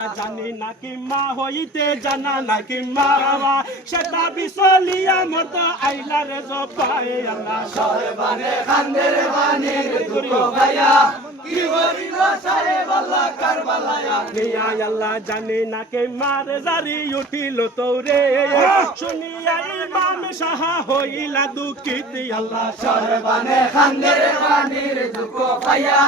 জানি নাকি মা হইতে জানা নাকি মাওয়া সেটা বিচলিয়া মত আইলা রে জপায় আল্লাহ সরবানে খান্দের বানির দুঃখ ভাইয়া কি হইল সাহেব আল্লাহ কারবালায়া নিয়া আল্লাহ জানি নাকি মার জারি উঠিল তোরে শুনিয়া ইমাম সাহা হইলা দুঃখিত আল্লাহ সরবানে খান্দের বানির দুঃখ ভাইয়া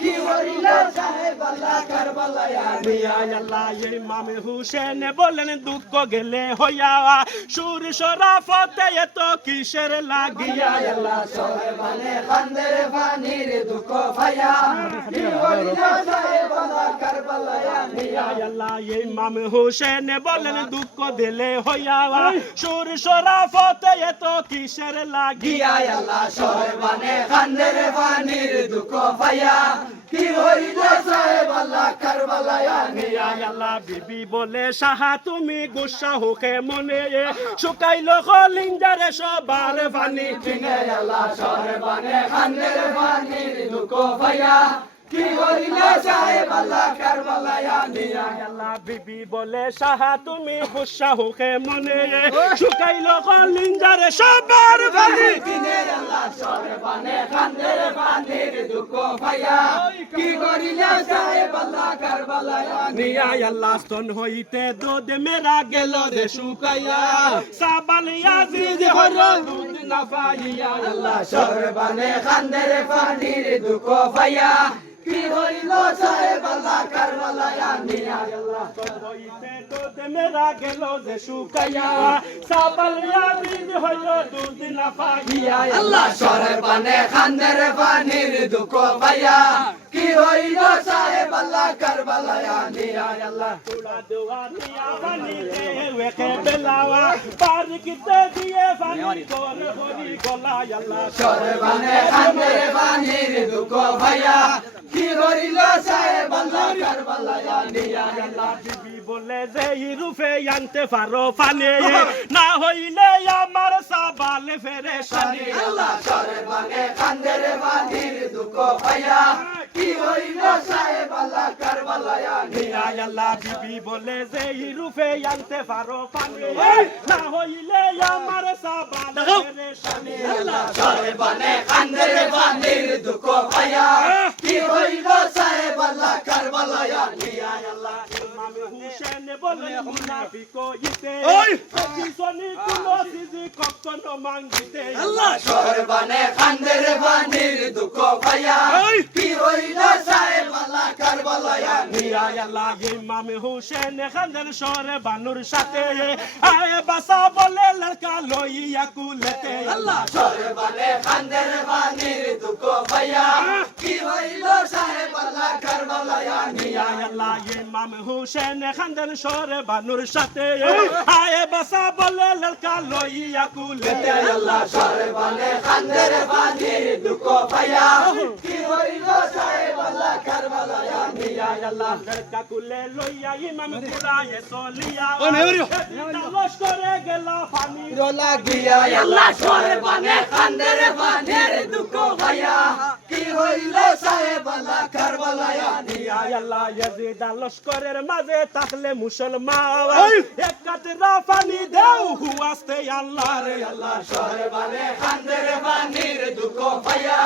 কি হইল সাহেব আল্লাহ কারবালায়া নিয়া আল্লাহ ইমাম হুসেন বলেন দুঃখ গেলে হইয়া সুর শরাফতে এত কিসের লাগিয়া আল্লাহ সরবানে খান্দের বানির দুঃখ ভাইয়া কি হইল সাহেব আল্লাহ কারবালায়া নিয়া আল্লাহ ইমাম হুসেন বলেন দুঃখ দিলে হইয়া সুর শরাফতে এত কিসের লাগিয়া আল্লাহ সরবানে খান্দের বানির দুঃখ ভাইয়া কি হইল সাহেব আল্লাহ কারবালায়া নিয়া আল্লাহ বিবি বলে সাহা তুমি গুসা হোকে মনে শুকাইল কলিঞ্জারে সবার পানি আল্লাহ সরবানে খান্দের বানির দুঃখ ভাইয়া কি হইল সাহেব আল্লাহ কারবালায়া নিয়া আল্লাহ বিবি বলে সাহা তুমি গুসা হোকে মনে শুকাইল কলিঞ্জারে সবার পানি আল্লাহ সরবানে খান্দের বানির দুঃখ ভাইয়া কি হইল সাহেব আল্লাহ কারবালায়া নিয়া আল্লাহ স্তন হইতে দুধ মেরা গেল রে শুকাইয়া সাবাল ইয়াজিদ হর দুধ না পাইয়া আল্লাহ সরবানে খান্দের বানির দুঃখ ভাইয়া কি হইল সাহেব আল্লাহ কারবালায়া নিয়া আল্লাহ হইতে দুধ মেরা গেল যে শুকাইয়া সাবাল ইয়াজিদ হইল দুধ না পাইয়া আল্লাহ সরবানে খান্দের বানির দুঃখ ভাইয়া কি হইল সাহেব আল্লাহ কারবালায়া নিয়া আল্লাহ তোড়া দেওয়া দিয়া পানি দে ওকে বেলাওয়া পার কিতে দিয়ে পানি করে হরি গলা আল্লাহ সরবানে খান্দের বানির দুঃখ ভাইয়া কি হইল সাহেব আল্লাহ কারবালায়া নিয়া আল্লাহ বিবি বলে যে রূপে আনতে পারো পানি না হইলে আমার সাবাল ফেরেশানি আল্লাহ সরবানে খান্দের বানির দুঃখ ভাইয়া কি হইল সাহেব আল্লাহ কারবালায়া নিয়া নিয়া আল্লাহ বিবি বলে যে রূপে আনতে পারো পানি না হইলে আমার সাবাল ফেরেশানি আল্লাহ সরবানে খান্দের বানির দুঃখ ভাইয়া কি হইল সাহেব আল্লাহ কারবালায়া নিয়া আল্লাহ ইমাম হুসেন বলে মুনাফিক হইতে পিছনে কোন সিজি কখনো মাঙ্গিতে আল্লাহ সরবানে খান্দের বানির দুঃখ ভাইয়া কি হইল সাহেব আল্লাহ কারবালায়া নিয়া নিয়া আল্লাহ ইমাম হুসেন খানের সরে বানুর সাথে আয় বাসা বলে লড়কা লইয়া কুলেতে আল্লাহ সরবানে খান্দের বানির দুঃখ ভাইয়া কি হইল সাহেব আল্লাহ কারবালায়া নিয়া নিয়া আল্লাহ ইমাম হুসেন খানের সরে বানুর সাথে আয় বাসা বলে লড়কা লইয়া কুলেতে আল্লাহ সরবানে খান্দের বানির দুঃখ ভাইয়া কি হইল সাহেব আল্লাহ কারবালায়া নিয়া আল্লাহ লড়কা কুলে লইয়া ইমাম কুলায়ে চলিয়া তালাশ করে গেল পানি লাগিয়া আল্লাহ সরবানে খান্দের বানির দুঃখ ভাইয়া কি হইল সাহেব আল্লাহ কারবালায়া নিয়া আল্লাহ ইয়াজিদ লস্করের মাঝে থাকলে মুসলমান এক কাতরা পানি দেও হুয়াস্তে আল্লাহ রে আল্লাহ সরবানে খান্দের বানির দুঃখ ভাইয়া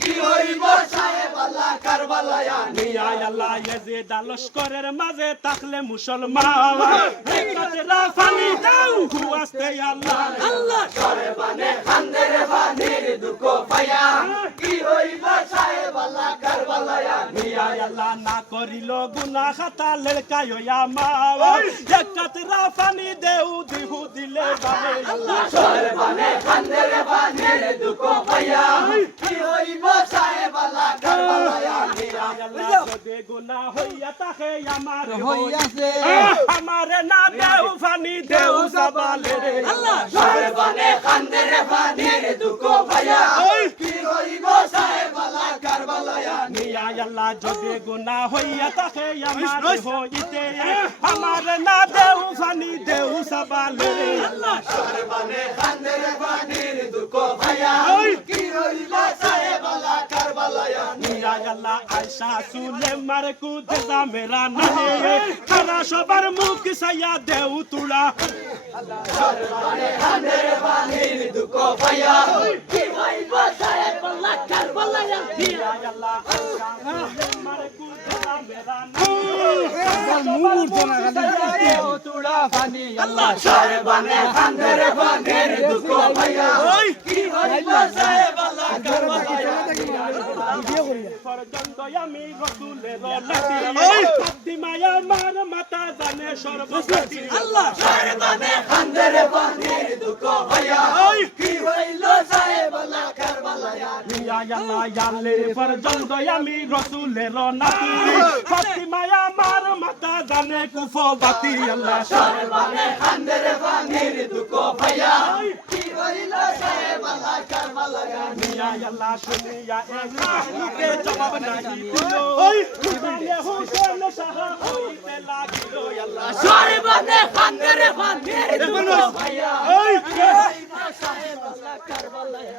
কি হইল সাহেব আল্লাহ কারবালায়া নিয়া আল্লাহ ইয়াজিদ লস্করের মাঝে থাকলে মুসলমান এক কাতরা পানি দেও হুয়াস্তে আল্লাহ আল্লাহ সরবানে খান্দের বানির দুঃখ ভাইয়া কি হইল সাহেব আল্লাহ কারবালায়া নিয়া আল্লাহ না করিল গুনাহ খাতা লড়কাই হইয়া মা এক কাতরা পানি দেও দিহু দিলে বালে আল্লাহ সরবানে খান্দের বানির দুঃখ ভাইয়া কি হইল সাহেব আল্লাহ কারবালায়া নিয়া আল্লাহ যদি গুনাহ হইয়া তাকে আমার হইয়াছে আমারে না দেও পানি দেও সাবালে রে আল্লাহ সরবানে খান্দের বানির দুঃখ ভাইয়া কি হইল সাহেব আল্লাহ কারবালায়া নিয়া আল্লাহ যদি গুনাহ হইয়া তাকে আমার হইতে আমার না দেউ ফানি দেউ সাবালে আল্লাহ সরবানে খান্দের পানির দুঃখ ভাইয়া কি হইল সাহেব আল্লাহ কারবালায় মিয়া আল্লাহ আয়সা সুলে মার কুদা মেরা নাহে খারা সবার মুখ সায়া দেউ তুলা সরবানে খান্দের পানির দুঃখ ভাইয়া কি হইল সাহেব আল্লাহ কারবালায় মিয়া আল্লাহ আয়সা সুলে মার কুদা মেরা নাহে তুলা ফানি আল্লাহ সরবানে খান্দের পানির দুঃখ ভাইয়া কি হইল সাহেব আল্লাহ কারবালায় পর্যন্ত আমি রসুলের লাঠি ফাতিমায়া মার মাতা জানে সর্বশক্তি আল্লাহ সরবানে খান্দের পানির দুঃখ ভাইয়া কি হইল সাহেব আল্লাহ কারবালায় মিয়া আল্লাহ জানলে পর্যন্ত আমি রসুলের নাতি ফাতিমায়া মার মাতা জানে কুফবাতি আল্লাহ সরবানে খান্দের পানির দুঃখ ভাইয়া কি হইল সাহেব আল্লাহ কারবালায় মিয়া আল্লাহ শুনিয়া একে জবাব নাহি দিল ইমানে হুসেন সাহা হইতে লাগিল আল্লাহ সরবানে খান্দের পানির দুঃখ ভাইয়া কি হইল সাহেব আল্লাহ কারবালায়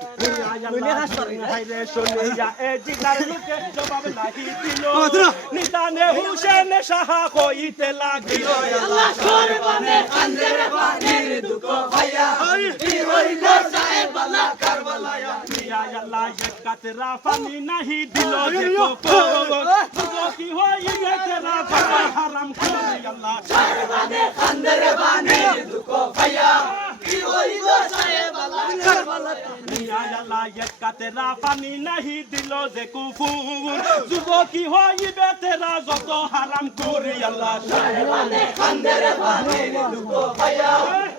ভাইরে শুনিয়া এ জিদার লোকে জবাব নাহি দিল নিদানে হুসেন সাহা হইতে লাগিল আল্লাহ সরবানে খান্দের পানির দুঃখ ভাইয়া কি হইল সাহেব আল্লাহ কারবালায় মিয়া আল্লাহ এক কাতরা পানি নাহি দিল যে কো কি হইবে তেরা বাবা হারাম করে আল্লাহ সরবানে খান্দের পানির দুঃখ ভাইয়া কি হইল সাহেব আল্লাহ কারবালায় মিয়া আল্লাহ এক কাতরা পানি নাহি দিল যে কুফুর যুব কি হইবে তেরা যত হারাম করে আল্লাহ সরবানে খান্দের পানির দুঃখ ভাইয়া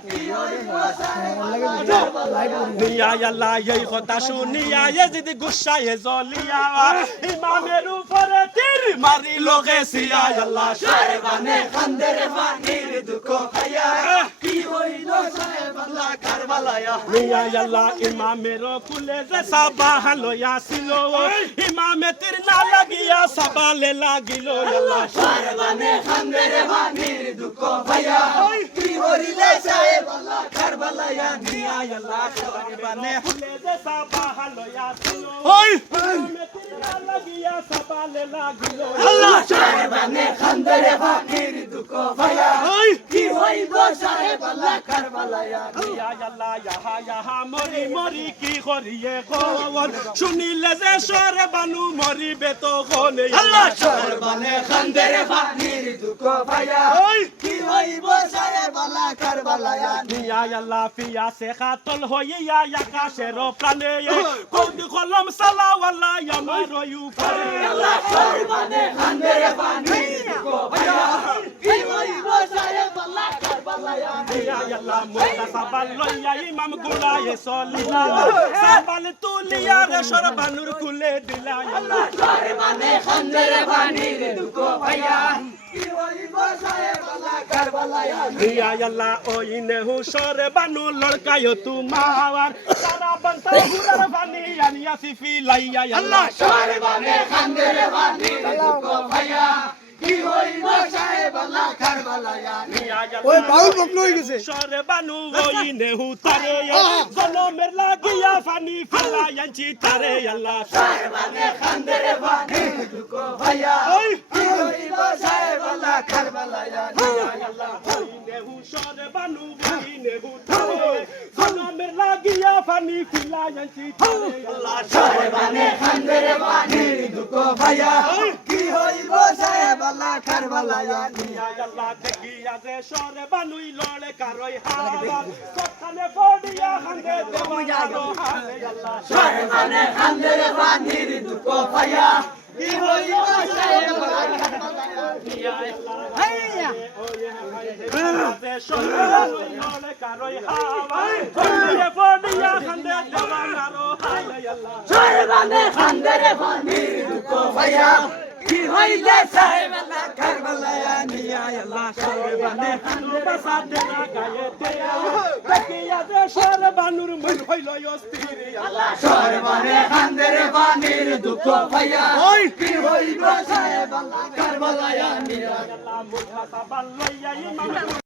কি হইল সাহেব আল্লাহ কারবালায় মিয়া আল্লাহ এই কথা শুনিয়া এজিদ গুসায় জ্বলিয়া ইমামের উপরে তীর মারিল গেছিয়া আল্লাহ সরবানে খান্দের পানির দুঃখ ভাইয়া কি হইল সাহেব আল্লাহ কারবালায় মিয়া আল্লাহ ইমামের কুলে যে সাবাহ লইয়াছিল ইমামে তীর না লাগিয়া সাবালে লাগিল আল্লাহ সরবানে খান্দের পানির দুঃখ ভাইয়া কি হইল সাহেব আল্লাহ কারবালায় মিয়া আল্লাহ ইমামে কুলে যে সাবাহ লইয়াছিল ইমামে তীর না লাগিয়া সাবালে লাগিল আল্লাহ সরবানে খান্দের পানির দুঃখ ভাইয়া কি হইল সাহেব আল্লাহ কারবালায় মিয়া আল্লাহ ইহা ইহা মরি মরি কি করিয়ে কোন শুনিলে যে সরে বানু মরিবে তো কোনে আল্লাহ সরবানে খান্দের পানির দুঃখ ভাইয়া কি হইব সাহেব আল্লাহ কারবালায় মিয়া আল্লাহ পিয়া সে খাতল হইয়া আকাশের প্রাণে কোন কলম সালাওয়ালা আমার উপরে আল্লাহ সরবানে খান্দের পানির দুঃখ ভাইয়া কি হইব সাহেব আল্লাহ কারবালায় মিয়া আল্লাহ মোটা সাবাল লইয়া ইমাম গুলায়ে সলিলা সাবাল তুলিয়া রে সরবানুর কুলে দিলা আল্লাহ সরবানে খান্দের পানির দুঃখ ভাইয়া কি হইব সাহেব আল্লাহ কারবালায় মিয়া আল্লাহ ওইনে হুসরে বানু লড়কায় তোমার সারা বন্তা হুরার পানি আনিয়া সিফি লাইয়া আল্লাহ সরবানে খান্দের পানির দুঃখ ভাইয়া কি হইব সাহেব আল্লাহ কারবালায় ওই বাউল বকলো হয়ে গেছে সরে বানু ওইনে হুতারে জনমের লাগিয়া পানি ফেলায়াঞ্চি তারে আল্লাহ সরবানে খান্দের পানির দুঃখ ভাইয়া কি হইব সাহেব আল্লাহ কারবালায় আল্লাহ ওইনে হুসরে বানু ওইনে হুতারে জনমের লাগিয়া পানি ফেলায়াঞ্চি তারে আল্লাহ সরবানে খান্দের পানির দুঃখ ভাইয়া কি হইব সাহেব আল্লাহ কারবালায় আল্লাহ দেখিয়া যে সরে বানুই লড়ে কারই হাওয়া সখানে পড়িয়া হাঙ্গে দেওয়ারো হালে আল্লাহ সরবানে খান্দের পানির দুঃখ ভাইয়া কি হইব সাহেব আল্লাহ কারবালায় যে সরে বানুই লড়ে কারই হাওয়া সখানে পড়িয়া হাঙ্গে দেওয়ারো হালে আল্লাহ সরবানে খান্দের পানির দুঃখ ভাইয়া কি হইলে সাহেব আল্লাহ কারবালায় নিয়া আল্লাহ সরবানে হানু বাসাতে লাগায়েতে দেখিয়া যে সরবানুর মন হইল অস্থির আল্লাহ সরবানে খান্দের বানের দুঃখ ভাইয়া কি হইল সাহেব আল্লাহ কারবালায় নিয়া আল্লাহ মুঠা সাবাল লইয়া ইমাম